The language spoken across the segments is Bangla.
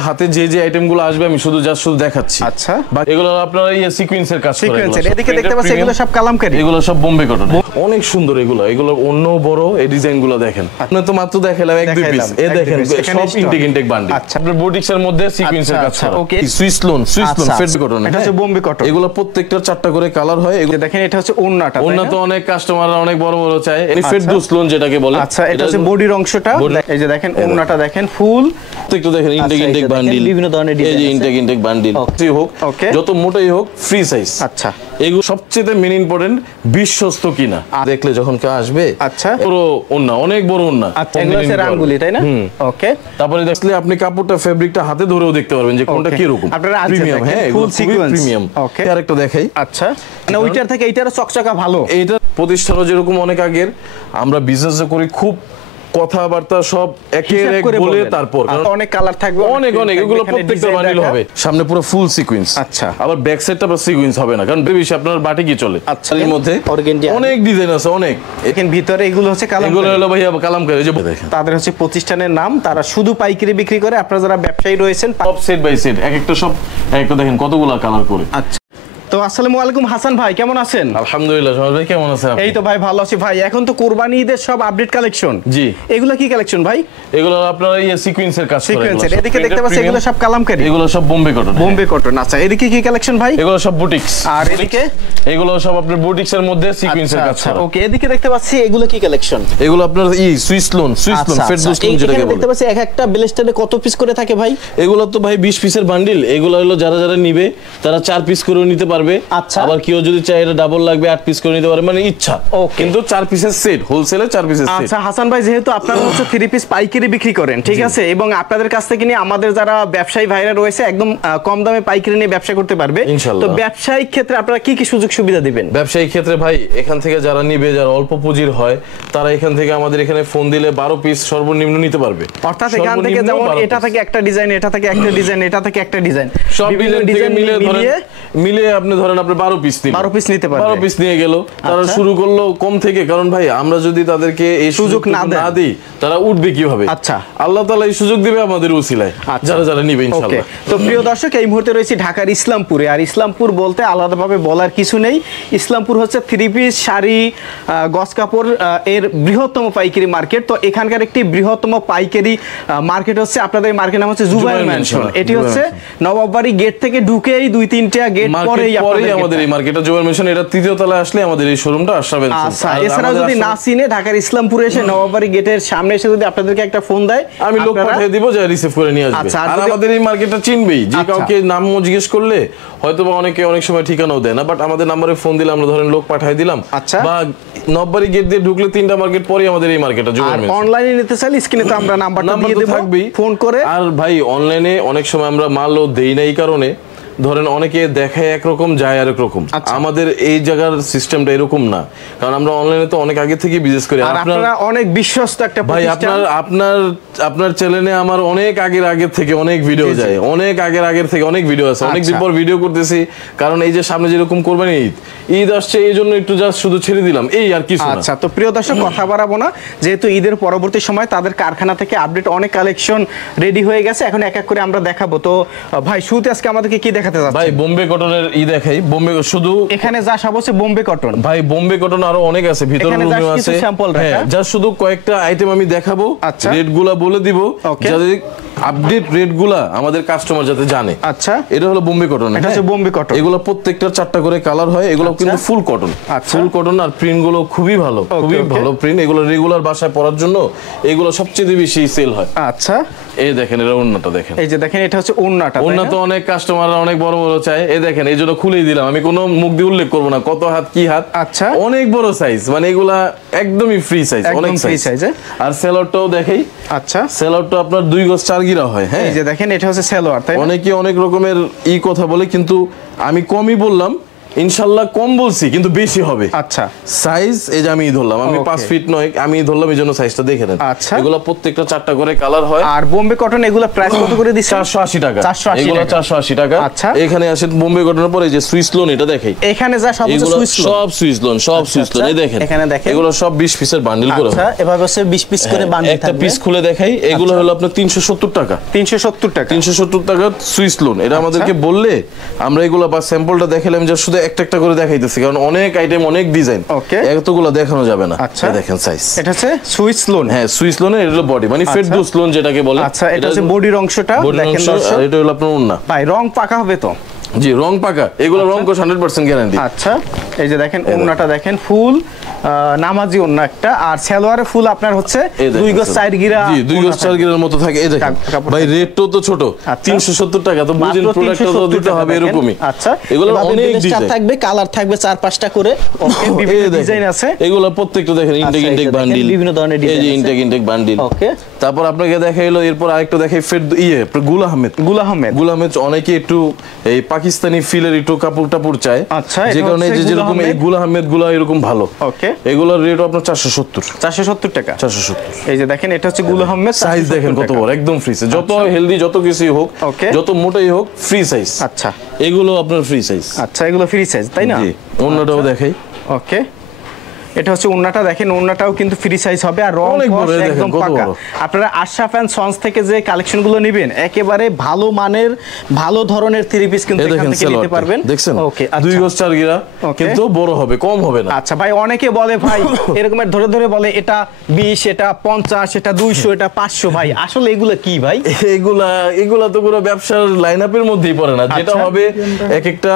হাতে যে যে আইটেমগুলো আসবে আমি শুধু দেখাচ্ছি। আচ্ছা, এগুলো আপনারা সিকোয়েন্সের কাজ করে। সিকোয়েন্সের এদিকে দেখতে পাচ্ছেন এগুলো সব কালামকারী, এগুলো সব বোম্বে কটন, অনেক সুন্দর। এগুলো অন্য বড় এই ডিজাইনগুলো দেখেন। আপনি তো মাত্র দেখালাম এক দুই পিস, এই দেখেন সব ইনটেক বান্ডিল। আচ্ছা, আপনার বুটিক্সের মধ্যে সিকোয়েন্সের কাজ করা। ওকে, সুইস লোন ফেড কটন, এটা হচ্ছে বোম্বে কটন। এগুলো প্রত্যেকটার 4টা করে কালার হয়। এগুলো দেখেন এটা হচ্ছে ওন্নাটা, ওন্না তো অনেক কাস্টমাররা অনেক বড় বড় চায়, এই ফেড লোন যেটাকে বলে। আচ্ছা, এটা হচ্ছে বডির অংশটা। এই যে দেখেন ওন্নাটা দেখেন ফুল, একটু দেখেন ইনটেক বান্ডিল, বিভিন্ন ধরনের ডিজাইন। এই যে ইনটেক বান্ডিল হোক, যত মোটাই হোক, ফ্রি সাইজ। আচ্ছা, এগুলো সবচেয়ে মেইন ইম্পর্টেন্ট, বিশ্বস্ত কিনা। দেখলে যখন কেউ আসবে, আচ্ছা, পুরো ওন্না, অনেক বড় ওন্না। আচ্ছা, এগুলো হচ্ছে রাঙ্গুলি, তাই না? ওকে। তারপরে দেখলে আপনি কাপড়টা ফেব্রিকটা হাতে ধরেও দেখতে পারবেন যে কোনটা কি রকম। আপনারা প্রিমিয়াম, হ্যাঁ, ফুল সিকোয়েন্স, প্রিমিয়াম। ওকে, আরেকটা দেখাই। আচ্ছা, মানে ওইটার থেকে এইটার চকচকা ভালো। এইটা প্রতিষ্ঠানও যেরকম অনেক আগের, আমরা বিজনেস করি খুব কথাবার্তা সব একের এক বলে, তারপর অনেক কালার থাকবে, অনেক এগুলো প্রত্যেকটা বান্ডিল হবে। সামনে পুরো ফুল সিকোয়েন্স। আচ্ছা, আবার ব্যাক সাইডটা পুরো সিকোয়েন্স হবে না, কারণ বেশি আপনার বাটি কি চলে। আচ্ছা, এর মধ্যে অনেক ডিজাইন আছে, অনেক। এখানে ভিতরে এগুলো হচ্ছে কালামকারী, এগুলো হলো ভাইয়া কালামকারী। যে দেখেন তাদের হচ্ছে প্রতিষ্ঠানের নাম, তারা শুধু পাইকারি বিক্রি করে। আপনারা যারা ব্যবসায়ী রয়েছেন, সব সেট বাই সেট এক একটা সব একটা দেখেন কতগুলা কালার করে। আচ্ছা, তো আসসালামু আলাইকুম হাসান ভাই, কেমন আছেন? আলহামদুলিল্লাহ। সমাজ ভাই কেমন আছেন? এই তো ভাই ভালো আছি ভাই। এখন তো কুরবানি ঈদের সব আপডেট কালেকশন। জি, এগুলো কি কালেকশন ভাই? এগুলো আপনারা সিকোয়েন্সের কাজ করে। সিকোয়েন্সের এদিকে দেখতে পাচ্ছেন এগুলো সব কালামকারী, এগুলো সব বোম্বে কটন। বোম্বে কটন। আচ্ছা, এদিকে কি কালেকশন ভাই? এগুলো সব বুটিক্স। আর এদিকে এগুলো সব আপনার বুটিক্সের মধ্যে সিকোয়েন্সের কাজ করা। ওকে, এদিকে দেখতে পাচ্ছি এগুলো কি কালেকশন? এগুলো আপনার সুইস লোন ফেড লোন যেটাকে বলে। দেখতে পাচ্ছি এক একটা ব্লেস্টারে কত পিস করে থাকে ভাই? এগুলো তো ভাই 20 পিসের বান্ডিল। এগুলো হলো যারা নিবে তারা 4 পিস করেও নিতে পারবে। আচ্ছা, আবার কেউ যদি চায় এটা ডাবল লাগবে 8 পিস করে নিতে পারে, মানে ইচ্ছা। কিন্তু 4 পিসের সেট, হোলসেলে 4 পিসের সেট। আচ্ছা হাসান ভাই, যেহেতু আপনারা হচ্ছে 3 পিস পাইকারি বিক্রি করেন, ঠিক আছে, এবং আপনাদের কাছ থেকে নিয়ে আমাদের যারা ব্যবসায়ী ভাইরা রয়েছে একদম কম দামে পাইকারি নিয়ে ব্যবসা করতে পারবে। তো ব্যবসায়িক ক্ষেত্রে আপনারা কি কি সুযোগ সুবিধা দিবেন? ব্যবসায়িক ক্ষেত্রে ভাই এখান থেকে যারা নিবে, যারা অল্প পুঁজির হয়, তারা এখান থেকে আমাদের এখানে ফোন দিলে 12 পিস সর্বনিম্ন নিতে পারবে। অর্থাৎ এখান থেকে যেমন এটা থেকে একটা ডিজাইন, এটা থেকে একটা ডিজাইন, এটা থেকে একটা ডিজাইন, সব ডিজাইন মিলে আপনি ধরেন আপনি 12 পিস নিবেন, 12 পিস নিতে পারবেন। 12 পিস নিয়ে গেল, তারা শুরু করলো কম থেকে। কারণ ভাই আমরা যদি তাদেরকে এই সুযোগ না দিই, তারা উঠবে কিভাবে? আচ্ছা, আল্লাহ তাআলা এই সুযোগ দিবে আমাদের উসিলায়, যারা নিবে ইনশাআল্লাহ। তো প্রিয় দর্শক, এই মুহূর্তে রয়েছে ঢাকার ইসলামপুরে। আর ইসলামপুর বলতে আলাদাভাবে বলার কিছু নেই। ইসলামপুর হচ্ছে 3 পিস শাড়ি, গস কাপড় এর বৃহত্তম পাইকারি মার্কেট। তো এখানকার একটি বৃহত্তম পাইকারি মার্কেট হচ্ছে আপনাদের মার্কেট নাম হচ্ছে জুবাইর ম্যানশন। এটি হচ্ছে নবাববাড়ি গেট থেকে ঢুকেই 2-3টা গেট পরেই আমাদের এই মার্কেটটা জুবাইর ম্যানশন। এটা 3য় তলায় আসলে আমাদের এই শোরুমটা আশরাফ। আচ্ছা, এছাড়া যদি না চিনে ঢাকার ইসলামপুরে এসে নবাববাড়ি গেটের সামনে এসে যদি আপনাদেরকে একটা ফোন দেয়, আমি লোক পাঠিয়ে দিব যে রিসিভ করে নিয়ে আসবে। আর আমাদের এই মার্কেটটা চিনবেই, যে কাউকে নাম জিজ্ঞেস করলে হয়তো বা অনেকে অনেক সময় ঠিকানাও দেয় না, বাট আমাদের নম্বরে ফোন দিলে আমরা ধরেন লোক পাঠিয়ে দিলাম। বা নবাববাড়ি গেট দিয়ে ঢুকলে 3টা মার্কেট পরে আমাদের এই মার্কেটটা জুবাইর ম্যানশন। অনলাইনে নিতে চাইলে স্ক্রিনে তো আমরা নাম্বারটা দিয়ে দেব, ফোন করে। আর ভাই অনলাইনে অনেক সময় আমরা মালও দেই না, এই কারণে ধরেন অনেকে দেখায় একরকম যায় আরেক রকম। আমাদের এই জায়গার সিস্টেমটা এরকম না, কারণ আমরা অনলাইনে তো অনেক আগে থেকে বিজনেস করি। আপনারা অনেক বিশ্বস্ত একটা ভাই, আপনার চ্যানেলে আমার অনেক আগের থেকে অনেক ভিডিও যায়, অনেক আগের থেকে অনেক ভিডিও আছে। অনেকদিন পর ভিডিও করতেছি, কারণ এই যে সামনে যেরকম কোরবানি ঈদ আসছে, এই জন্য একটু জাস্ট শুধু ছেড়ে দিলাম, এই আর কিছু না। আচ্ছা, তো প্রিয় দর্শক, কথা বাড়াবো না, যেহেতু ঈদের পরবর্তী সময় তাদের কারখানা থেকে আপডেট অনেক কালেকশন রেডি হয়ে গেছে। এখন এক এক করে আমরা দেখাবো। তো ভাই, শুরুতে আজকে আমাদেরকে কি দেখাতে যাচ্ছেন? ভাই বোম্বে কটনের দেখাই। বোম্বে শুধু এখানে যা সব আছে বোম্বে কটন। ভাই বোম্বে কটন আরো অনেক আছে, ভিতরে রুমে আছে। হ্যাঁ, জাস্ট শুধু কয়েকটা আইটেম আমি দেখাবো, রেটগুলা বলে দিব, যাতে আপডেট রেটগুলা আমাদের কাস্টমার যাতে জানে। আচ্ছা, এটা হলো বোম্বে কটন। এটা হচ্ছে বোম্বে কটন। এগুলো প্রত্যেকটার 4টা করে কালার হয়। এগুলো কিন্তু ফুল কটন, ফুল কটন। আর প্রিন্ট গুলো খুবই ভালো, খুবই ভালো প্রিন্ট। এগুলো রেগুলার বাসায় পরার জন্য এগুলো সবচেয়ে বেশি সেল হয়। আচ্ছা, এই দেখেন, এটা ওন্নাটা দেখেন। এই যে দেখেন, এটা হচ্ছে ওন্নাটা। ওন্না তো অনেক কাস্টমাররা অনেক বড় বড় চায়। এই দেখেন, এই জন্য খুলেই দিলাম, আমি কোনো মুখ দিয়ে উল্লেখ করবো না কত হাত কি হাত। আচ্ছা, অনেক বড় সাইজ, মানে এগুলা একদমই ফ্রি সাইজ, অনেক ফ্রি সাইজ। আর সেলরটাও দেখাই। আচ্ছা, সেলরটা আপনার 2 গজ 4 গিরা হয়। হ্যাঁ, এই যে দেখেন, এটা হচ্ছে সেলোয়ার। তাই অনেকে অনেক রকমের কথা বলে, কিন্তু আমি কমই বললাম, ইনশাআল্লাহ কম বলছি কিন্তু বেশি হবে। আচ্ছা সাইজ এই যে আমি ধরলাম, আমি 5 ফিট নয়, আমি ধরলাম এই জন্য সাইজটা দেখে নেন। আচ্ছা এগুলো প্রত্যেকটা 4টা করে কালার হয়। আর বোম্বে কটন এগুলো প্রাইস কত করে দিচ্ছেন? 480 টাকা। 480 এগুলো 480 টাকা। আচ্ছা এখানে আসেন বোম্বে কটনের পরে এই যে সুইস লোন, এটা দেখাই। এখানে যা সব সুইস লোন, সব সুইস লোন, সব সুইস লোন। এই দেখেন এখানে দেখেন এগুলো সব 20 পিসের বান্ডিল করা। আচ্ছা এভাবে হচ্ছে 20 পিস করে বান্ডিল থাকবে। একটা পিস খুলে দেখাই। এগুলো হলো আপনার 370 টাকা। 370 টাকা। 370 টাকা সুইস লোন। এটা আমাদেরকে বললে আমরা এগুলো বা স্যাম্পলটা দেখালাম, যে শুধু একটা একটা করে দেখাইতেছি, কারণ অনেক আইটেম, অনেক ডিজাইন, এতগুলো দেখানো যাবে না। আচ্ছা দেখেন সাইজ, এটা হচ্ছে সুইস লোন। হ্যাঁ সুইস লোনের এটা হলো বডি, মানে ফেরদৌস লোন যেটাকে বলে। আচ্ছা এটা হচ্ছে বডির অংশটা দেখেন দর্শক, এটা হলো আপনার ওন্না। ভাই রং পাকা হবে তো? জি রং পাকা, এগুলো রং কোশ 100% গ্যারান্টি। আচ্ছা এই যে দেখেন ওন্নাটা দেখেন ফুল নামাজি ওন্না একটা, আর সালোয়ারে ফুল আপনার হচ্ছে 2 গজ 4 গিরা। জি 2 গজ 4 গিরার মতো থাকে। এই দেখেন ভাই রেটটাও তো ছোট, 370 টাকা, তো বুঝেন প্রোডাক্টটা তো দিতে হবে এরকমই। আচ্ছা এগুলো অনেক ডিজাইন থাকবে, কালার থাকবে 4-5টা করে। ওকে বিভিন্ন ডিজাইন আছে। এগুলো প্রত্যেকটা দেখেন ইনটেক বান্ডিল, বিভিন্ন ধরনের ডিজাইন এই যে ইনটেক বান্ডিল। ওকে তারপর আপনাকে দেখাইলো, এরপর আরেকটা দেখাই গুল আহমেদ। অনেকে একটু এই পাকিস্তানি ফিলের একটু কাপড় টাপড় চায়। আচ্ছা যে কারণে যেরকম এই গুল আহমেদ গুলা এরকম ভালো। ওকে এগুলোর রেট আপনার 470 টাকা। 470। এই যে দেখেন এটা হচ্ছে গুল আহমেদ। সাইজ দেখেন কত বড়, একদম ফ্রি সাইজ, যত হেলদি যত কিছুই হোক, যত মোটাই হোক, ফ্রি সাইজ। আচ্ছা এগুলো আপনার ফ্রি সাইজ। আচ্ছা এগুলো ফ্রি সাইজ তাই না? জি অন্যটাও দেখাই। ওকে এটা হচ্ছে ওন্নাটা দেখেন, ওন্নাটাও কিন্তু ফ্রি সাইজ হবে, আর রং একদম পাকা। আপনারা আশরাফ এন্ড সন্স থেকে যে কালেকশনগুলো নেবেন একেবারে ভালো মানের ভালো ধরনের থ্রি পিস কিন্তু এখান থেকে নিতে পারবেন। দেখছেন ওকে 2 গজ 4 গিরা, কিন্তু বড় হবে, কম হবে না। আচ্ছা ভাই অনেকে বলে ভাই এরকমের ধরে ধরে বলে এটা 20, এটা 50, এটা 200, এটা 500। ভাই আসলে এগুলা কি ভাই? এগুলা তো পুরো ব্যবসার লাইনআপের মধ্যেই পড়ে না, যেটা হবে এক একটা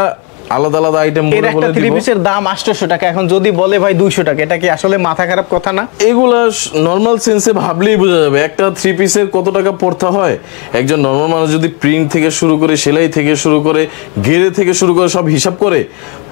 আলাদা আলাদা আইটেম বলে বলে দিব। একটা থ্রি পিসের দাম 800 টাকা, এখন যদি বলে ভাই 200 টাকা, এটা কি আসলে মাথা খারাপ কথা না? এগুলা নরমাল সেন্সে ভাবলেই বোঝা যাবে একটা থ্রি পিসের কত টাকা পড়তে হয়। একজন নরমাল মানুষ যদি প্রিন্ট থেকে শুরু করে, সেলাই থেকে শুরু করে, ঘেরে থেকে শুরু করে সব হিসাব করে,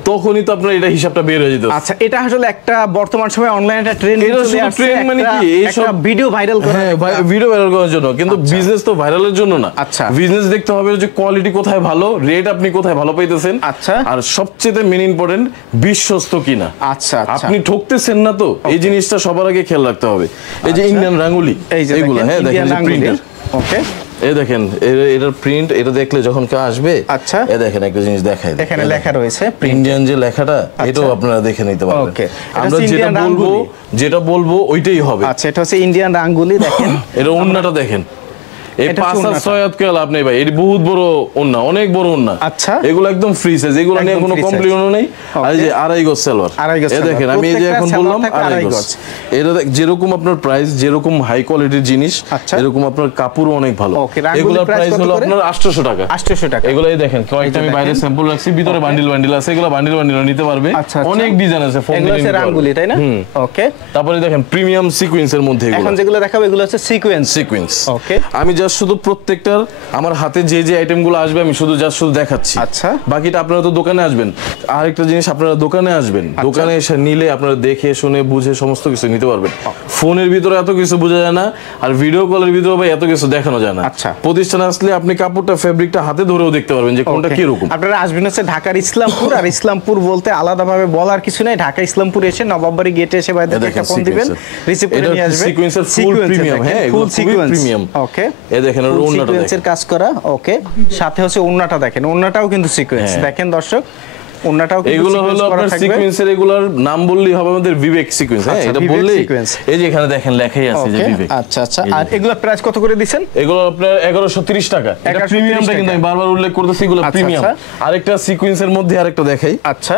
তখনই তো আপনার এটা হিসাবটা বের হয়ে যেত। আচ্ছা এটা আসলে একটা বর্তমান সময়ে অনলাইনে একটা ট্রেন্ড চলে আসছে। ট্রেন্ড মানে কি? এই সব ভিডিও ভাইরাল করা। হ্যাঁ ভিডিও ভাইরাল করার জন্য, কিন্তু বিজনেস তো ভাইরালের জন্য না। আচ্ছা বিজনেস দেখতে হবে যে কোয়ালিটি কোথায় ভালো, রেট আপনি কোথায় ভালো পাইতেছেন। আচ্ছা আর সবচেয়ে মেইন ইম্পর্টেন্ট বিশ্বস্ত কিনা। আচ্ছা আপনি ঠকতেছেন না তো, এই জিনিসটা সবার আগে খেয়াল রাখতে হবে। এই যে ইন্ডিয়ান রাঙ্গুলি এগুলো, হ্যাঁ দেখেন প্রিন্টার। ওকে এই দেখেন এটার প্রিন্ট, এটা দেখলে যখন কেউ আসবে, আচ্ছা এই দেখেন একটা জিনিস দেখাই, এখানে লেখা রয়েছে ইন্ডিয়ান যে লেখাটা, এটাও আপনারা দেখে নিতে পারবেন। আমরা যেটা বলবো ওইটাই হবে। আচ্ছা এটা হচ্ছে ইন্ডিয়ান রাঙ্গুলি। দেখেন এটা ওন্নাটা দেখেন, এই 5-6 হাত কে লাভ নেই ভাই, এটি বহুত বড় ওন্না, অনেক বড় ওন্না। আচ্ছা এগুলো একদম ফ্রি সাইজ, এগুলো নিয়ে কোনো কমপ্লেইনও নেই। আর এই যে 2.5 গজ সালোয়ার, এই দেখেন আমি এই যে এখন বললাম 2.5 গজ। এটা যেরকম আপনার প্রাইস, যেরকম হাই কোয়ালিটির জিনিস, এরকম আপনার কাপড়ও অনেক ভালো। এগুলোর প্রাইস হলো আপনার 800 টাকা। 800 টাকা। এগুলো এই দেখেন কয়েকটা আমি বাইরে স্যাম্পল রাখছি, ভিতরে বান্ডিল আছে, এগুলো বান্ডিল নিতে পারবে। অনেক ডিজাইন আছে, ফোন দিয়ে নিতে পারবে। রাঙ্গুলি তাই না? ওকে তারপরে দেখেন প্রিমিয়াম সিকোয়েন্সের মধ্যে এগুলো, এখন যেগুলো দেখাবো এগুলো হচ্ছে সিকোয়েন্স। ওকে আমি জাস্ট শুধু প্রত্যেকটার আমার হাতে যে যে আইটেমগুলো আসবে আমি শুধু দেখাচ্ছি। আচ্ছা বাকিটা আপনারা তো দোকানে আসবেন। আরেকটা জিনিস, আপনারা দোকানে আসবেন, দোকানে এসে নিলে আপনারা দেখে শুনে বুঝে সমস্ত কিছু নিতে পারবেন। ফোনের ভিতরে এত কিছু বোঝা যায় না, আর ভিডিও কলের ভিতরে ভাই এত কিছু দেখানো যায় না। আচ্ছা প্রতিষ্ঠানে আসলে আপনি কাপড়টা, ফেব্রিকটা হাতে ধরেও দেখতে পারবেন যে কোনটা কি রকম। আপনারা আসবেন হচ্ছে ঢাকার ইসলামপুর, আর ইসলামপুর বলতে আলাদাভাবে বলার কিছু নাই। ঢাকা ইসলামপুর এসে নবাববাড়ি গেটে এসে বাইরে একটা ফোন দিবেন, রিসিভ করে নিয়ে আসবেন। সিকোয়েন্সের ফুল প্রিমিয়াম, হ্যাঁ ফুল সিকোয়েন্স প্রিমিয়াম। ওকে এই দেখেন ওন্নাটা সিকোয়েন্সের কাজ করা। ওকে সাথে হচ্ছে ওন্নাটা দেখেন, ওন্নাটাও কিন্তু সিকোয়েন্স। দেখেন দর্শক ওন্নাটাও কিন্তু এগুলো হলো আপনার সিকোয়েন্সের, এগুলোর নাম বললেই হবে আমাদের বিবেক সিকোয়েন্স। হ্যাঁ এটা বললেই এই যে এখানে দেখেন লেখাই আছে যে বিবেক। আচ্ছা আচ্ছা আর এগুলোর প্রাইস কত করে দিবেন? এগুলো আপনার 1130 টাকা। এটা প্রিমিয়ামটা কিন্তু আমি বারবার উল্লেখ করতেছি, এগুলো প্রিমিয়াম। আরেকটা সিকোয়েন্সের মধ্যে আরেকটা দেখাই। আচ্ছা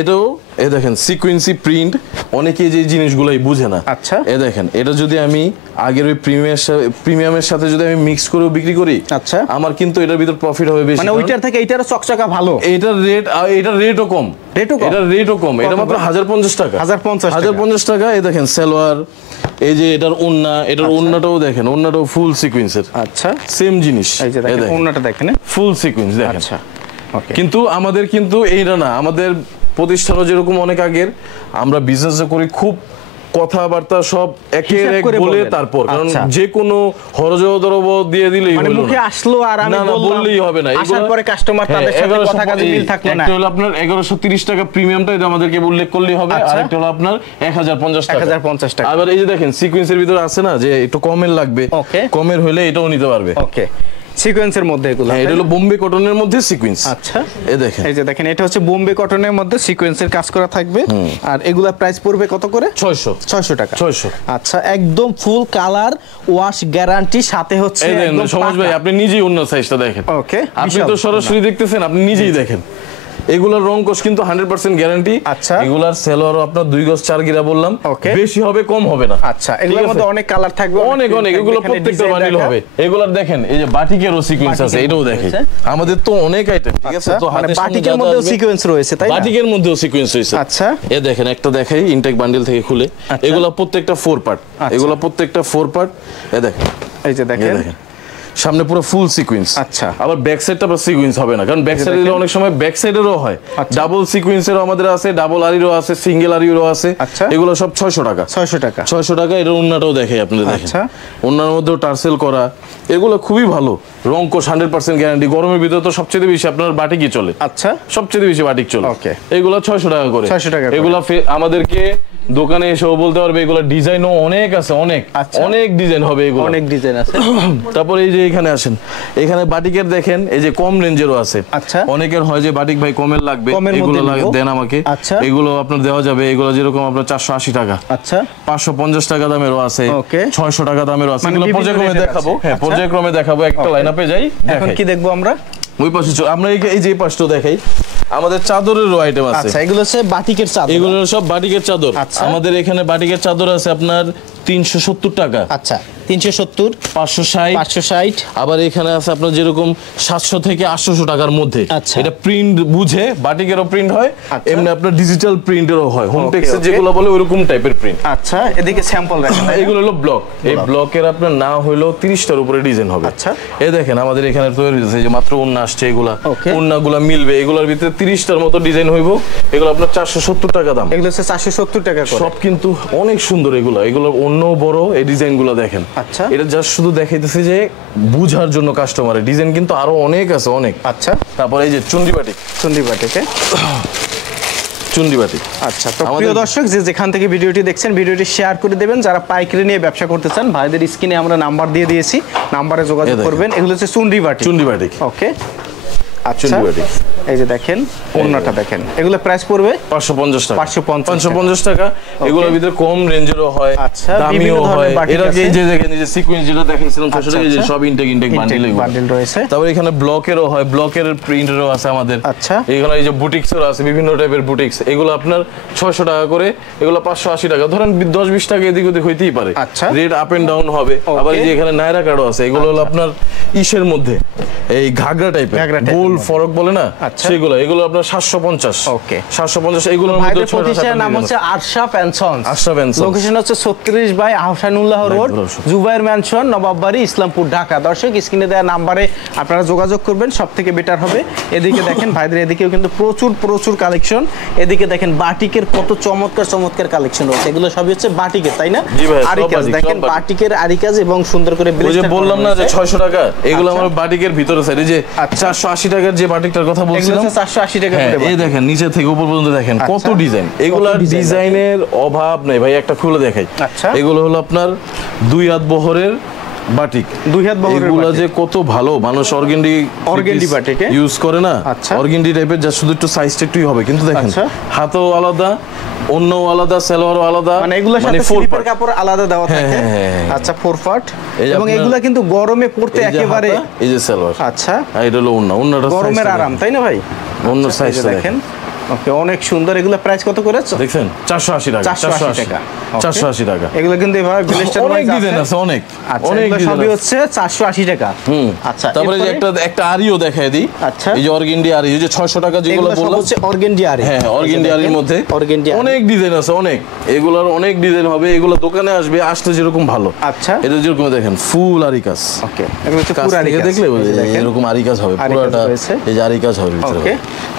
এটাও এই দেখেন সিকোয়েন্সি প্রিন্ট, অনেকে যে জিনিসগুলাই বুঝে না। আচ্ছা এই দেখেন এটা যদি আমি আগের ওই প্রিমিয়ামের সাথে যদি আমি মিক্স করে বিক্রি করি, আচ্ছা আমার কিন্তু এটার ভিতর প্রফিট হবে বেশি, মানে ওইটার থেকে এইটার চকচকা ভালো। এটার রেটও কম, এটার রেটও কম। এটা মাত্র 1050 টাকা। 1050 টাকা। এই দেখেন সালোয়ার, এই যে এটার ওন্না, এটার ওন্নাটাও দেখেন, ওন্নাটাও ফুল সিকোয়েন্সের। আচ্ছা সেম জিনিস, এই যে দেখেন ওন্নাটা দেখেন ফুল সিকোয়েন্স দেখেন। আচ্ছা ওকে কিন্তু আমাদের কিন্তু এইটা না, আমাদের প্রতিষ্ঠানও যেরকম অনেক আগের, আমরা বিজনেস করি খুব কথাবার্তা সব একের এক বলে তারপর, কারণ যে কোনো হরজদরব দিয়ে দিলেই মানে মুখে আসলো আর আমি বললেই হবে না, আসার পরে কাস্টমার তাদের সাথে কথা কাজে মিল থাকলো না। একটা হলো আপনার 1130 টাকা প্রিমিয়ামটা, এটা আমাদেরকে উল্লেখ করলেই হবে। আর একটা হলো আপনার 1050 টাকা। 1050 টাকা। আবার এই যে দেখেন সিকোয়েন্সের ভিতরে আছে না যে একটু কমের লাগবে, কমের হলে এটাও নিতে পারবে। ওকে, সিকোয়েন্সের মধ্যে এগুলো, এটা হলো বোম্বে কটনের মধ্যে সিকোয়েন্স। আচ্ছা, এই দেখেন, এই যে দেখেন এটা হচ্ছে বোম্বে কটনের মধ্যে সিকোয়েন্সের কাজ করা থাকবে। আর এগুলা প্রাইস পড়বে কত করে? 600 টাকা। 600। আচ্ছা, একদম ফুল কালার ওয়াশ গ্যারান্টি, সাথে হচ্ছে একদম সমাজ ভাই আপনি নিজেই অন্য সাইজটা দেখেন। ওকে, আপনি তো সরাসরি দেখতেছেন, আপনি নিজেই দেখেন। এগুলোর রং কোশ কিন্তু 100% গ্যারান্টি। আচ্ছা, এগুলার সেলোয়ারও আপনার 2 গজ 4 গিরা বললাম, বেশি হবে কম হবে না। আচ্ছা, এগুলোর মধ্যে অনেক কালার থাকবে, অনেক এগুলো প্রত্যেকটা বান্ডিল হবে। এগুলার দেখেন এই যে বাটিকেরও সিকোয়েন্স আছে, এটাও দেখেন। আমাদের তো অনেক আইটেম, ঠিক আছে? তো মানে বাটিকের মধ্যেও সিকোয়েন্স রয়েছে, তাই না? বাটিকের মধ্যেও সিকোয়েন্স রয়েছে। আচ্ছা, এই দেখেন একটা দেখাই ইনটেক বান্ডিল থেকে খুলে, এগুলো প্রত্যেকটা 4 পার্ট, এগুলো প্রত্যেকটা 4 পার্ট। এই দেখেন, এই যে দেখেন সামনে পুরো ফুল সিকোয়েন্স। আচ্ছা, আবার ব্যাক সাইডটা পুরো সিকোয়েন্স হবে না, কারণ ব্যাক সাইডে অনেক সময় ব্যাক সাইডেরও হয়, ডাবল সিকোয়েন্সেরও আমাদের আছে, ডাবল আরিরও আছে, সিঙ্গেল আরিরও আছে। এগুলো সব 600 টাকা। 600 টাকা। এর ওন্নাটাও দেখাই আপনাদের, দেখেন ওন্নার মধ্যেও টার্সেল করা, এগুলো খুবই ভালো। রং কোশ 100% গ্যারান্টি। গরমের ভিতরে তো সবচেয়ে বেশি আপনার বাটিকই চলে। আচ্ছা, সবচেয়ে বেশি বাটিক চলে। এগুলো 600 টাকা করে। 600 টাকা। এগুলো আমাদেরকে দোকানে এসেও বলতে পারবে, এগুলো ডিজাইনও অনেক আছে, অনেক ডিজাইন হবে, এগুলো অনেক ডিজাইন আছে। তারপর এই যে এখানে আসেন, এখানে বাটিকের দেখেন এই যে কম রেঞ্জেরও আছে। আচ্ছা, অনেকের হয় যে বাটিক ভাই কমের লাগবে, এগুলো দেন আমাকে। আচ্ছা, এগুলো আপনার দেওয়া যাবে। এগুলো যেরকম আপনার 480 টাকা। আচ্ছা, 550 টাকা দামেরও আছে, 600 টাকা দামেরও আছে। এগুলো পর্যায়ক্রমে দেখাবো। হ্যাঁ, পর্যায়ক্রমে দেখাবো, একটা লাইন আপে যাই। এখন কি দেখবো আমরা? ওই পাশে আমরা এই যে পাশটা দেখাই, আমাদের চাদরেরও আইটেম আছে। আচ্ছা, এগুলো হচ্ছে বাটিকের চাদর, এগুলো সব বাটিকের চাদর। আমাদের এখানে বাটিকের চাদর আছে আপনার 370 টাকা। আচ্ছা, 370, 560। আবার এখানে আছে আপনার যেরকম 700 থেকে 800 টাকার মধ্যে। এটা প্রিন্ট বুঝে, বাটিকেরও প্রিন্ট হয়, এমনি আপনার ডিজিটাল প্রিন্টেরও হয়, হোম টেক্সের যেগুলো বলে ওইরকম টাইপের প্রিন্ট। আচ্ছা, এদিকে স্যাম্পল রাখেন। এগুলো হলো ব্লক। এই ব্লকের আপনার না হইলেও 30টার উপরে ডিজাইন হবে। আচ্ছা, এই দেখেন আমাদের এখানে তৈরি হয়েছে, যে মাত্র ওন্না আসছে, এগুলা ওন্নাগুলা মিলবে, এগুলোর ভিতরে 30টার মতো ডিজাইন হইব। এগুলো আপনার 470 টাকা দাম। এগুলো হচ্ছে 470 টাকা করে। সব কিন্তু অনেক সুন্দর এগুলো অন্য বড়। এই ডিজাইনগুলো দেখেন। আচ্ছা, এটা জাস্ট শুধু দেখাইতেছে যে বুঝার জন্য কাস্টমারের, ডিজাইন কিন্তু আরো অনেক আছে, অনেক। আচ্ছা, তারপর এই যে চুন্ডি বাটিক। আচ্ছা, তো প্রিয় দর্শক, যে যেখান থেকে ভিডিওটি দেখছেন, ভিডিওটি শেয়ার করে দেবেন। যারা পাইকারি নিয়ে ব্যবসা করতে চান, ভাইদের স্ক্রিনে আমরা নাম্বার দিয়ে দিয়েছি, নাম্বারে যোগাযোগ করবেন। এগুলো হচ্ছে চুন্ডি বাটিক। ওকে, আচ্ছা, এই যে দেখেন ওন্নাটা দেখেন, এগুলো প্রাইস পড়বে 550 টাকা। 550 টাকা। এগুলোর ভিতরে কম রেঞ্জেরও হয়, দামিও হয়। এর আগে এই যে দেখেন, এই যে সিকোয়েন্স যেটা দেখাইছিলাম 600 টাকা, এই যে সব ইনটেক বান্ডিল রয়েছে। তারপর এখানে ব্লকেরও হয়, ব্লকের প্রিন্টেরও আছে আমাদের। আচ্ছা, এখানে এই যে বুটিক্সেরও আছে, বিভিন্ন টাইপের বুটিক্স। এগুলো আপনার 600 টাকা করে, এগুলো 580 টাকা। ধরেন 10-20 টাকা এদিক ওদিক হইতেই পারে, রেট আপ এন্ড ডাউন হবে। আবার এই যে এখানে নায়রা কার্ডও আছে, এগুলো হলো আপনার ইসের মধ্যে এই ঘাগরা টাইপের, গোল ফরক বলে না, সেগুলো। এগুলো আপনার 750। ওকে, 750। এগুলোর মধ্যে প্রতিষ্ঠানের নাম হচ্ছে আরশাফ এন্ড সন্স। লোকেশন হচ্ছে 36 by Ahsanullah road, Jubair mansion, Nawabbari, Islampur, Dhaka. দর্শক, স্ক্রিনে দেওয়া নাম্বারে আপনারা যোগাযোগ করবেন, সবথেকে বেটার হবে। এদিকে দেখেন ভাইদের, এদিকেও কিন্তু প্রচুর কালেকশন। এদিকে দেখেন বাটিকের কত চমৎকার কালেকশন রয়েছে। এগুলো সবই হচ্ছে বাটিকের, তাই না? আরিকাজ দেখেন, বাটিকের আরিকাজ, এবং সুন্দর করে বললাম না যে 600 টাকা। এগুলো আমার বাটিকের ভিতরে সাইড, এই যে 480 টাকার যে বাটিকটার কথা বলছিলাম, 480 টাকা করে। এই দেখেন নিচে থেকে উপর পর্যন্ত দেখেন কত ডিজাইন। এগুলার ডিজাইনের অভাব নেই ভাই, একটা খুলে দেখাই। এগুলো হলো আপনার 2 হাত বহরের বাটিক। 2 হাত বহরের এগুলো যে কত ভালো, মানুষ অর্গেন্ডি বাটিক ইউজ করে না, অর্গেন্ডি টাইপের, যা শুধু একটু সাইজটা একটুই হবে, কিন্তু দেখেন হাতও আলাদা, অন্যও আলাদা, সালোয়ারও আলাদা, মানে এগুলোর সাথে স্লিপের কাপড় আলাদা দেওয়া থাকে। আচ্ছা, 4 পার্ট, এবং এগুলা কিন্তু গরমে পড়তে একেবারে। এই যে সালোয়ার। আচ্ছা, এটা হলো ওন্নাটা, গরমের আরাম, তাই না ভাই? ওন্নার সাইজটা দেখেন। ওকে, অনেক সুন্দর। এগুলো প্রাইস কত করে দেখছেন? 480 টাকা। 480 টাকা। এগুলো কিন্তু এভাবে ব্লেস্টার অনেক ডিজাইন আছে, অনেক সবই হচ্ছে 480 টাকা। আচ্ছা, তারপরে যে একটা আরিও দেখায় দিই। আচ্ছা, এই যে অর্গেন্ডি আরি, এই যে 600 টাকা যেগুলো বললাম, হচ্ছে অর্গেন্ডি আরি। হ্যাঁ, অর্গেন্ডি আরির মধ্যে অনেক ডিজাইন আছে, এগুলোর অনেক ডিজাইন হবে। এগুলো দোকানে আসলে যেরকম ভালো। আচ্ছা, এটা যেরকম দেখেন ফুল আরি কাজ। ওকে, এগুলো হচ্ছে পুরো আরি কাজ। দেখলে এরকম আরি কাজ হবে পুরোটা, এই যে আরি কাজ হবে ভিতরে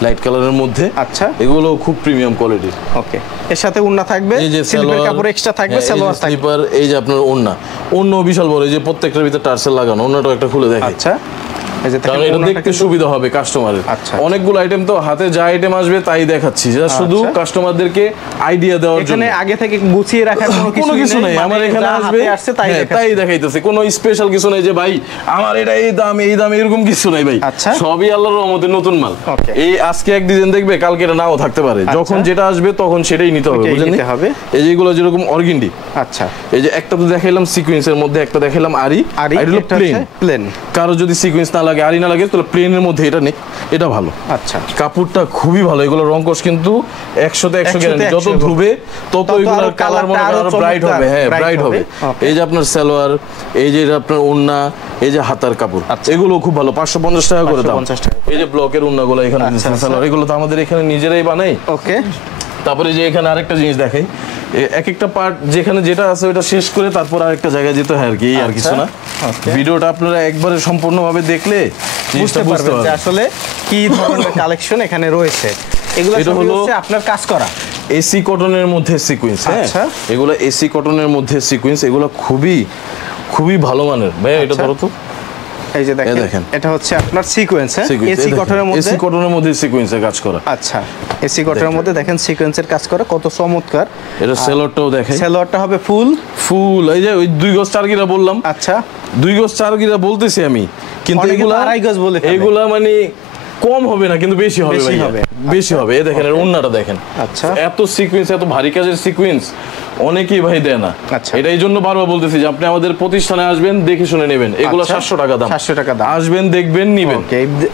লাইট কালারের মধ্যে। আচ্ছা, আচ্ছা, এগুলো খুব প্রিমিয়াম কোয়ালিটির। ওকে, এর সাথে ওড়না থাকবে, স্লিপের কাপড় এক্সট্রা থাকবে, সালোয়ার থাকবে। স্লিপার, এই যে আপনার ওড়না বিশাল বড়, এই যে প্রত্যেকটার ভিতরে টার্সেল লাগানো, ওড়নাটা একটা খুলে দেখাই। আচ্ছা, কারণ এটা দেখতে সুবিধা হবে কাস্টমারের। অনেকগুলো আইটেম তো হাতে যা আইটেম আসবে তাই দেখাচ্ছি, যেটা শুধু কাস্টমারদেরকে আইডিয়া দেওয়ার জন্য। এখানে আগে থেকে গুছিয়ে রাখার কোনো কিছু নেই, আমার এখানে আসবে তাই দেখাইতেছে, কোনো স্পেশাল কিছু নাই যে ভাই আমার এটা এই দাম এরকম কিছু নাই ভাই। সবই আল্লাহর রহমতে নতুন মাল। এই আজকে এক ডিজাইন দেখবে, কালকে এটা নাও থাকতে পারে, যখন যেটা আসবে তখন সেটাই নিতে হবে, বুঝলেন? এই যেগুলো যেরকম অর্গেন্ডি, আচ্ছা, এই যে একটা তো দেখাইলাম সিকোয়েন্সের মধ্যে, একটা দেখাইলাম আরি, এটা হলো প্লেন। কারো যদি সিকোয়েন্স না লাগে, আরি না লাগে, তাহলে প্লেনের মধ্যে এটা নেই, এটা ভালো। আচ্ছা, কাপড়টা খুবই ভালো, এগুলো রংকশ কিন্তু 100 গ্যারান্টি, যত ধুবে তত এগুলোর কালার মনে আরো ব্রাইট হবে। হ্যাঁ, ব্রাইট হবে। এই যে আপনার সালোয়ার, এই যে আপনার ওড়না, এই যে হাতার কাপড়, এগুলো খুব ভালো, 550 টাকা করে দাম। এই যে ব্লকের ওড়নাগুলো এখানে সালোয়ার, এগুলো তো আমাদের এখানে নিজেরাই বানাই। ওকে, তারপরে যে এখানে আরেকটা জিনিস দেখাই, এক একটা পার্ট যেখানে যেটা আছে ওটা শেষ করে তারপর আরেকটা জায়গায় যেতে হয় আর কি, আর কিছু না। ভিডিওটা আপনারা একবারে সম্পূর্ণভাবে দেখলে বুঝতে পারবেন যে আসলে কি ধরনের কালেকশন এখানে রয়েছে। এগুলো হলো আপনার কাজ করা এসি কটনের মধ্যে সিকোয়েন্স। হ্যাঁ, এগুলো এসি কটনের মধ্যে সিকোয়েন্স, এগুলো খুবই ভালো মানের। ভাই এটা ধরো তো, এই যে দেখেন, এটা হচ্ছে আপনার সিকোয়েন্স। এসি কটনের মধ্যে সিকোয়েন্সের কাজ করা। আচ্ছা, এসি কটনের মধ্যে দেখেন সিকোয়েন্সের কাজ করা, কত চমৎকার। এটা সেলরটাও দেখেন, সেলরটা হবে ফুল। এই যে ওই 2 গজ 4 গিরা বললাম। আচ্ছা, 2 গজ 4 গিরা বলতেছি আমি, কিন্তু এগুলা 2.5 গজ বলে, এগুলা মানে কম হবে না, কিন্তু বেশি হবে। বেশি হবে। এই দেখেন, এর ওন্নাটা দেখেন। আচ্ছা, এত সিকোয়েন্স, এত ভারী কাজের সিকোয়েন্স অনেকেই ভাই দেয় না। এটা এই জন্য বারবার বলতেছি যে আপনি আমাদের প্রতিষ্ঠানে আসবেন, দেখে শুনে নেবেন। এগুলো 700 টাকা দাম। 700 টাকা দাম। আসবেন, দেখবেন, নিবেন।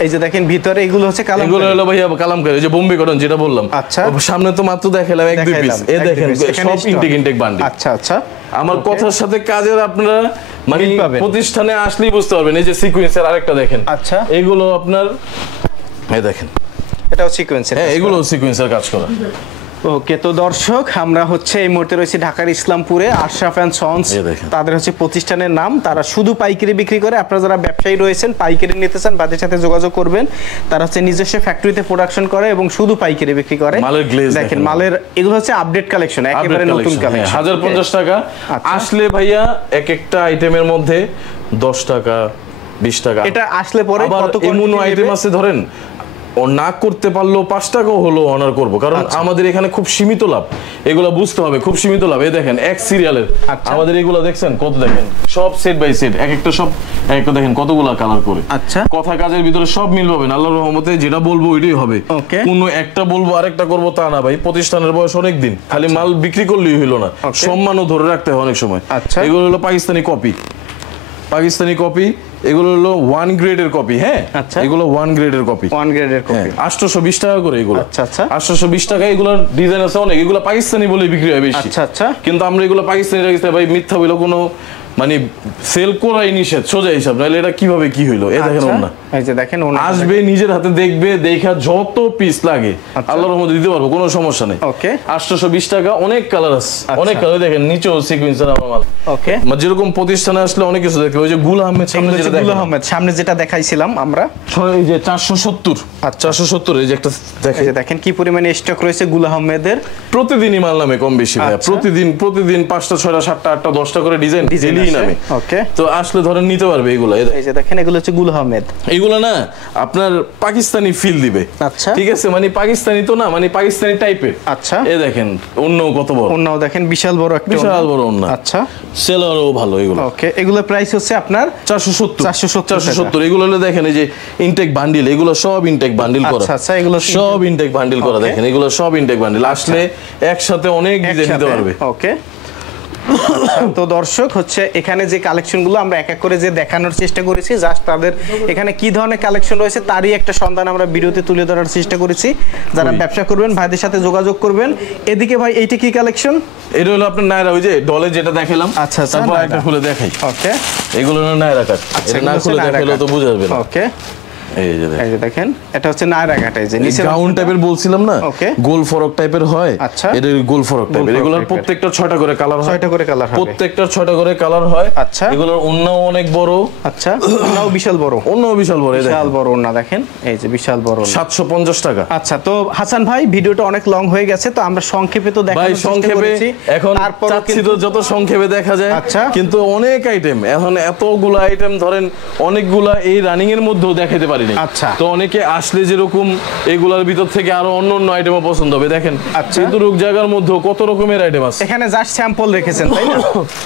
এই যে দেখেন ভিতরে এগুলো হচ্ছে কালামকারী, এগুলো হলো ভাইয়া কালামকারী, যে বোম্বে কটন যেটা বললাম। আচ্ছা, সামনে তো মাত্র দেখাইলাম 1-2 পিস। এই দেখেন সব ইনটেক বান্ডিল। আচ্ছা, আমার কথার সাথে কাজের আপনারা মানে প্রতিষ্ঠানে আসলেই বুঝতে পারবেন। এই যে সিকোয়েন্সের আরেকটা দেখেন। আচ্ছা, এগুলো আপনার এই দেখেন, এটাও সিকোয়েন্সের। হ্যাঁ, এগুলো সিকোয়েন্সের কাজ করা। ওকে, তো দর্শক আমরা হচ্ছে এই মুহূর্তে রয়েছে ঢাকার ইসলামপুরে আশরাফ অ্যান্ড সন্স, তাদের হচ্ছে প্রতিষ্ঠানের নাম। তারা শুধু পাইকারি বিক্রি করে। আপনারা যারা ব্যবসায়ী রয়েছেন, পাইকারি নিতে চান, তাদের সাথে যোগাযোগ করবেন। তারা হচ্ছে নিজস্ব ফ্যাক্টরিতে প্রোডাকশন করে এবং শুধু পাইকারি বিক্রি করে। মালের গ্লেজ দেখেন, মালের এগুলো হচ্ছে আপডেট কালেকশন, একেবারে নতুন কালেকশন। 1050 টাকা আসলে ভাইয়া এক একটা আইটেমের মধ্যে 10 টাকা 20 টাকা এটা আসলে পরে কত এমন আইটেম আছে ধরেন ও না করতে পারলেও 5 টাকাও হলো অনার করব, কারণ আমাদের এখানে খুব সীমিত লাভ। এগুলো বুঝতে হবে, খুব সীমিত লাভ। এই দেখেন এক সিরিয়ালের আমাদের এগুলো দেখছেন কত, দেখেন সব সেট বাই সেট, এক একটা সব এক একটা দেখেন কতগুলা কালার করে। আচ্ছা, কথা কাজের ভিতরে সব মিল পাবেন আল্লাহর রহমতে। যেটা বলবো ওইটাই হবে, কোনো একটা বলবো আরেকটা করব তা না ভাই। প্রতিষ্ঠানের বয়স অনেক দিন, খালি মাল বিক্রি করলেই হলো না, সম্মানও ধরে রাখতে হয় অনেক সময়। এগুলো হলো পাকিস্তানি কপি, এগুলো হলো 1 গ্রেডের কপি। হ্যাঁ, এগুলো 1 গ্রেডের কপি, 820 টাকা করে এগুলো। আচ্ছা, 820 টাকা। এগুলোর ডিজাইন আছে অনেক, এগুলো পাকিস্তানি বলে বিক্রি হয় বেশি। আচ্ছা, কিন্তু আমরা এগুলো পাকিস্তানি রাখছি ভাই, মিথ্যা বলে কোনো মানে সেল করাই নিষেধ, সোজা হিসাব। নাহলে এটা কিভাবে কি হইলো? এই দেখেন ওন্না, এই যে দেখেন ওন্না আসবে, নিজের হাতে দেখবে, দেখা যত পিস লাগে আল্লাহর রহমতে দিতে পারবো, কোনো সমস্যা নেই। ওকে, 820 টাকা। অনেক কালার আছে, অনেক কালার। দেখেন নিচেও সিকোয়েন্সের আমার মাল। ওকে, যেরকম প্রতিষ্ঠানে আসলে অনেক কিছু দেখবে। ওই যে গুল আহমেদ সামনে যেটা দেখাইছিলাম আমরা, এই যে 470 এই যে একটা দেখেন, দেখেন কি পরিমাণে স্টক রয়েছে গুল আহমেদের। প্রতিদিনই মাল নামে কম বেশি ভাই, প্রতিদিন 5টা 6টা 7টা 8টা 10টা করে ডিজাইন নামে। ওকে, তো আসলে ধরেন নিতে পারবে এগুলো। এই যে দেখেন এগুলো হচ্ছে গুল আহমেদ। এগুলো না আপনার পাকিস্তানি ফিল দিবে। আচ্ছা, ঠিক আছে, মানে পাকিস্তানি তো না, মানে পাকিস্তানি টাইপের। আচ্ছা, এই দেখেন অন্য কত বড়, অন্য দেখেন বিশাল বড় একটা, বিশাল বড় অন্য। আচ্ছা, সেলারও ভালো এগুলো। ওকে, এগুলো প্রাইস হচ্ছে আপনার 470। এগুলো হলে দেখেন এই যে ইনটেক বান্ডিল, এগুলো সব ইনটেক বান্ডিল করা। আচ্ছা, এগুলো সব ইনটেক বান্ডিল করা। দেখেন এগুলো সব ইনটেক বান্ডিল, আসলে একসাথে অনেক ডিজাইন দিতে পারবে। ওকে, তো দর্শক হচ্ছে এখানে যে কালেকশনগুলো আমরা এক এক করে যে দেখানোর চেষ্টা করেছি, জাস্ট তাদের এখানে কি ধরনের কালেকশন রয়েছে তারই একটা সন্ধান আমরা ভিডিওতে তুলে ধরার চেষ্টা করেছি। যারা ব্যবসা করবেন ভাইদের সাথে যোগাযোগ করবেন। এদিকে ভাই এইটা কি কালেকশন? এটা হলো আপনার নায়রা, ওই যে ডলে যেটা দেখালাম। আচ্ছা, তারপর একটা খুলে দেখাই। ওকে, এগুলো নায়রা কাট, এটা না খুলে দেখাইলে তো বুঝা যাবে না। ওকে, এই যে দেখেন এটা হচ্ছে নায়রা কাট, এই যে নিচে গাউন টাইপের বলছিলাম না, গোল ফরক টাইপের হয়। আচ্ছা, এটা গোল ফরক টাইপের। এগুলোর প্রত্যেকটা 6টা করে কালার হয়, 6টা করে কালার হবে, প্রত্যেকটা 6টা করে কালার হয়। আচ্ছা, এগুলোর ওন্নাও অনেক বড়। আচ্ছা, ওন্নাও বিশাল বড়, ওন্নাও বিশাল বড়, বিশাল বড় ওন্না দেখেন, এই যে বিশাল বড়, 750 টাকা। আচ্ছা, তো হাসান ভাই ভিডিওটা অনেক লং হয়ে গেছে, তো আমরা সংক্ষেপে তো দেখানোর চেষ্টা করেছি। এখন চাচ্ছি তো যত সংক্ষেপে দেখা যায়। আচ্ছা, কিন্তু অনেক আইটেম, এখন এতগুলো আইটেম ধরেন অনেকগুলা এই রানিং এর মধ্যেও দেখাতে পারিনি। আচ্ছা, তো অনেকে আসলে যেরকম এগুলার ভিতর থেকে আরো অন্য অন্য আইটেমও পছন্দ হবে। দেখেন কিন্তু রোগ জায়গার মধ্যে কত রকমের আইটেম আছে, এখানে জাস্ট স্যাম্পল রেখেছেন তাই না?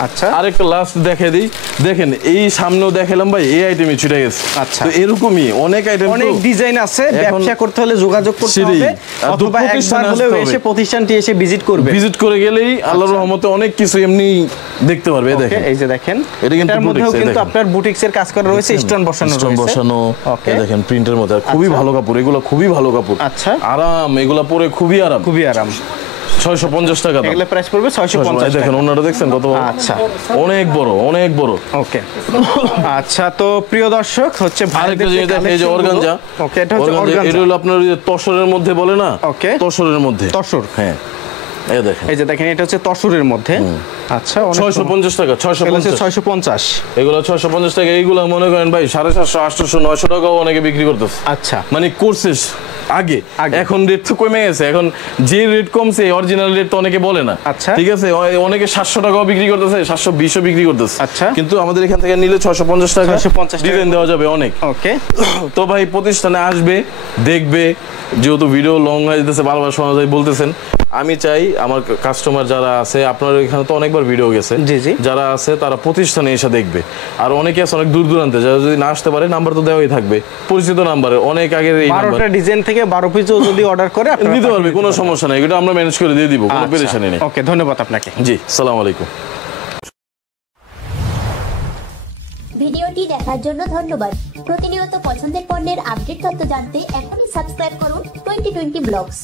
আচ্ছা, আরেকটা লাস্ট দেখাই দিই। দেখেন এই সামনেও দেখালাম ভাই, এই আইটেমই ছুটে গেছে। আচ্ছা, তো এরকমই অনেক আইটেম, অনেক ডিজাইন আছে। ব্যবসা করতে হলে যোগাযোগ করতে হবে, অথবা একবার হলেও এসে প্রতিষ্ঠানটি এসে ভিজিট করবে। ভিজিট করে গেলেই আল্লাহর রহমতে অনেক কিছু এমনি দেখতে পারবে। দেখেন এই যে দেখেন, এটার মধ্যেও কিন্তু আপনার বুটিক্সের কাজ করা রয়েছে, স্টোন বসানো রয়েছে। এই দেখেন প্রিন্টের মধ্যে খুবই ভালো কাপড়, এগুলো খুবই ভালো কাপড়। আচ্ছা, আরাম, এগুলো পরে খুবই আরাম, খুবই আরাম। 650 টাকা দাম। এগুলো প্রাইস পড়বে 650 টাকা। দেখেন ওনাটা দেখছেন কত বড়? আচ্ছা, অনেক বড়, অনেক বড়। ওকে, আচ্ছা, তো প্রিয় দর্শক হচ্ছে আরেকটা জিনিস দেখেন, এই যে অর্গানজা। ওকে, এটা হচ্ছে অর্গানজা। এটা হলো আপনার তসরের মধ্যে বলে না? ওকে, তসরের মধ্যে। তসর, হ্যাঁ, এই দেখেন, এই যে দেখেন এটা হচ্ছে তসরের মধ্যে। আচ্ছা, 650 টাকা। 650 এগুলো 650 টাকা। এইগুলো মনে করেন ভাই 750, 800, 900 টাকাও অনেকে বিক্রি করতেছে। আচ্ছা, মানে কোর্সেস আগে, এখন রেট তো কমে গেছে। এখন যে রেট কমছে অরিজিনাল রেট তো অনেকে বলে না। আচ্ছা, ঠিক আছে, অনেকে 700 টাকাও বিক্রি করতেছে, 720ও বিক্রি করতেছে। আচ্ছা, কিন্তু আমাদের এখান থেকে নিলে 650 টাকা, 650 ডিজাইন দেওয়া যাবে অনেক। ওকে, তো ভাই প্রতিষ্ঠানে আসবে, দেখবে, যেহেতু ভিডিও লং হয়ে যেতেছে, বারবার শোনা যায় বলতেছেন, আমি চাই আমার কাস্টমার যারা আছে, আপনার এখানে তো অনেকবার ভিডিও গেছে, যারা আছে তারা প্রতিষ্ঠানে এসে দেখবে। আর অনেকে আছে অনেক দূর দূরান্তে, যারা যদি না আসতে পারে নাম্বার তো দেওয়াই থাকবে, পরিচিত নাম্বারে, অনেক আগের এই নাম্বার। 12টা ডিজাইন থেকে 12 পিসও যদি অর্ডার করে আপনি নিতে পারবে, কোনো সমস্যা নাই, এটা আমরা ম্যানেজ করে দিয়ে দিব, কোনো পেরেশানি নেই। ওকে, ধন্যবাদ আপনাকে। জি, আসসালামু আলাইকুম। ভিডিওটি দেখার জন্য ধন্যবাদ। প্রতিনিয়ত পছন্দের পণ্যের আপডেট তথ্য জানতে এখনই সাবস্ক্রাইব করুন 2020 ব্লগস।